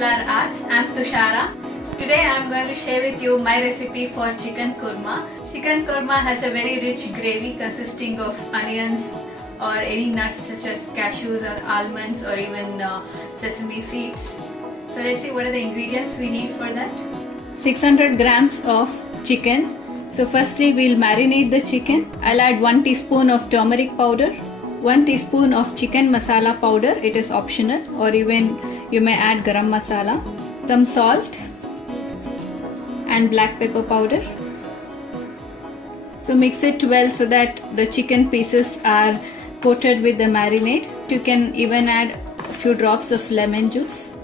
Flower Arts. I'm Tushara. Today I'm going to share with you my recipe for chicken korma. Chicken korma has a very rich gravy consisting of onions or any nuts such as cashews or almonds or even sesame seeds. So let's see what are the ingredients we need for that. 600 grams of chicken. So firstly we'll marinate the chicken. I'll add 1 teaspoon of turmeric powder, 1 teaspoon of chicken masala powder, it is optional, or even you may add garam masala, some salt and black pepper powder. So mix it well so that the chicken pieces are coated with the marinade. You can even add a few drops of lemon juice.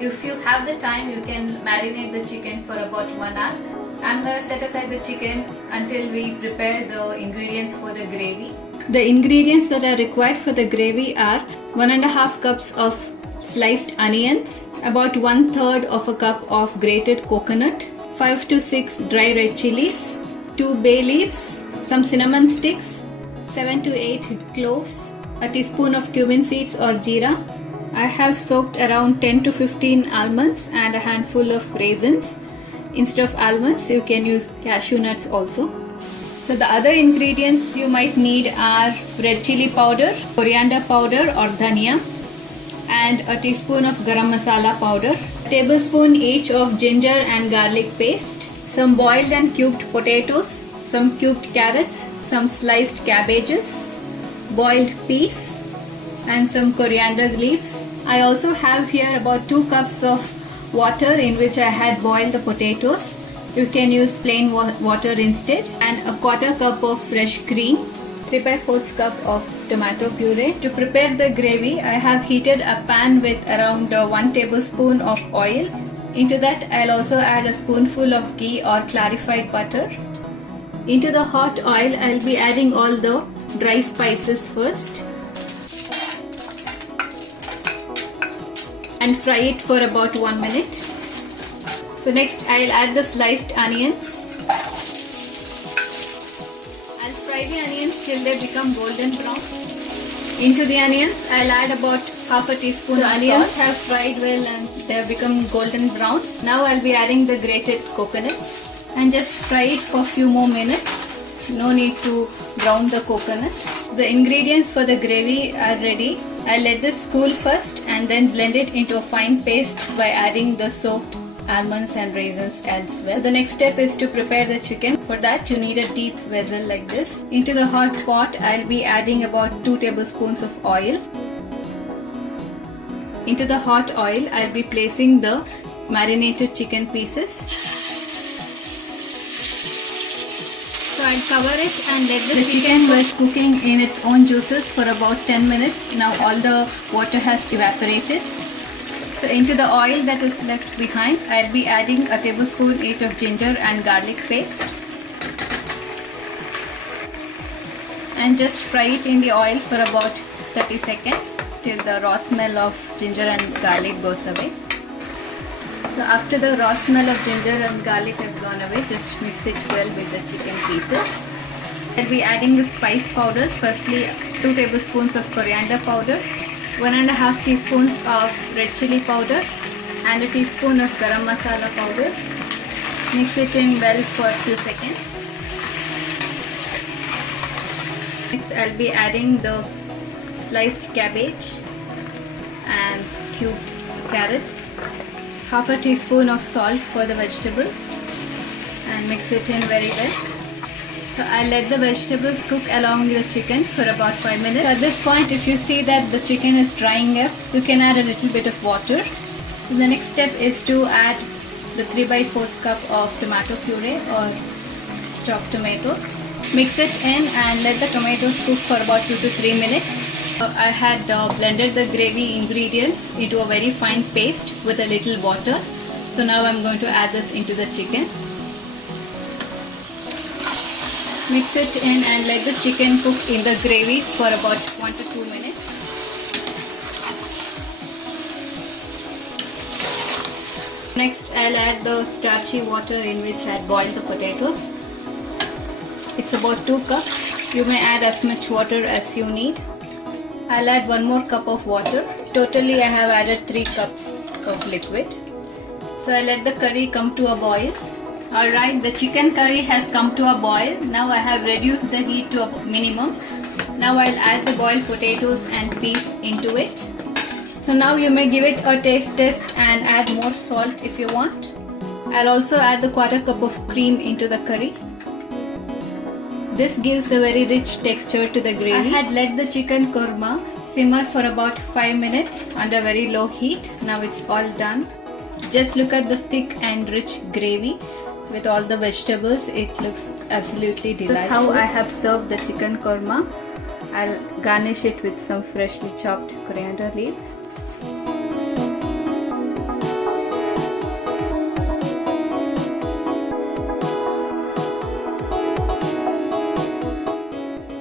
If you have the time, you can marinate the chicken for about 1 hour. I'm going to set aside the chicken until we prepare the ingredients for the gravy. The ingredients that are required for the gravy are 1.5 cups of sliced onions, about 1/3 of a cup of grated coconut, 5 to 6 dry red chilies, 2 bay leaves, some cinnamon sticks, 7 to 8 cloves, a teaspoon of cumin seeds or jeera. I have soaked around 10 to 15 almonds and a handful of raisins. Instead of almonds, you can use cashew nuts also. So the other ingredients you might need are red chili powder, coriander powder or dhania, and a teaspoon of garam masala powder, a tablespoon each of ginger and garlic paste, some boiled and cubed potatoes, some cubed carrots, some sliced cabbages, boiled peas, and some coriander leaves. I also have here about 2 cups of water in which I had boiled the potatoes. You can use plain water instead, and a 1/4 cup of fresh cream, 3/4 cup of tomato puree. To prepare the gravy, I have heated a pan with around 1 tablespoon of oil. Into that, I'll also add a spoonful of ghee or clarified butter. Into the hot oil, I'll be adding all the dry spices first and fry it for about 1 minute. So next I'll add the sliced onions. I'll fry the onions till they become golden brown. Into the onions I'll add about half a teaspoon of onions have fried well and they have become golden brown. Now I'll be adding the grated coconuts and just fry it for a few more minutes. No need to brown the coconut. The ingredients for the gravy are ready. I'll let this cool first and then blend it into a fine paste by adding the soaked almonds and raisins as well. So the next step is to prepare the chicken. For that you need a deep vessel like this. Into the hot pot I'll be adding about 2 tablespoons of oil. Into the hot oil I'll be placing the marinated chicken pieces. So I'll cover it and let the chicken was cooking in its own juices for about 10 minutes. Now all the water has evaporated. So into the oil that is left behind, I'll be adding a tablespoon each of ginger and garlic paste. And just fry it in the oil for about 30 seconds till the raw smell of ginger and garlic goes away. So after the raw smell of ginger and garlic has gone away, just mix it well with the chicken pieces. I'll be adding the spice powders. Firstly, 2 tablespoons of coriander powder, 1.5 teaspoons of red chili powder and a teaspoon of garam masala powder. Mix it in well for a few seconds. Next I'll be adding the sliced cabbage and cubed carrots, half a teaspoon of salt for the vegetables, and mix it in very well. So I'll let the vegetables cook along with the chicken for about 5 minutes. So at this point, if you see that the chicken is drying up, you can add a little bit of water. So the next step is to add the 3/4 cup of tomato puree or chopped tomatoes. Mix it in and let the tomatoes cook for about 2 to 3 minutes. I had blended the gravy ingredients into a very fine paste with a little water. So now I'm going to add this into the chicken. Mix it in and let the chicken cook in the gravy for about 1 to 2 minutes. Next I'll add the starchy water in which I boiled the potatoes. It's about 2 cups. You may add as much water as you need. I'll add 1 more cup of water. Totally I have added 3 cups of liquid. So I let the curry come to a boil. Alright, the chicken curry has come to a boil. Now I have reduced the heat to a minimum. Now I'll add the boiled potatoes and peas into it. So now you may give it a taste test and add more salt if you want. I'll also add the 1/4 cup of cream into the curry. This gives a very rich texture to the gravy. I had let the chicken korma simmer for about 5 minutes under very low heat. Now it's all done. Just look at the thick and rich gravy with all the vegetables. It looks absolutely delightful. This is how I have served the chicken korma. I'll garnish it with some freshly chopped coriander leaves.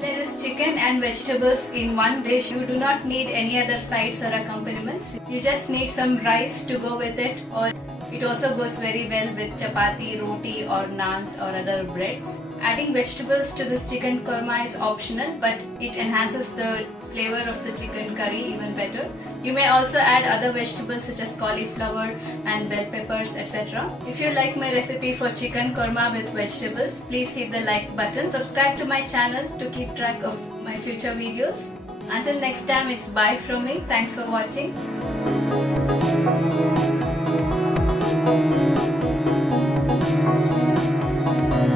There is chicken and vegetables in one dish. You do not need any other sides or accompaniments. You just need some rice to go with it, or it also goes very well with chapati, roti or naans or other breads. Adding vegetables to this chicken korma is optional, but it enhances the flavor of the chicken curry even better. You may also add other vegetables such as cauliflower and bell peppers, etc. If you like my recipe for chicken korma with vegetables, please hit the like button. Subscribe to my channel to keep track of my future videos. Until next time, it's bye from me. Thanks for watching.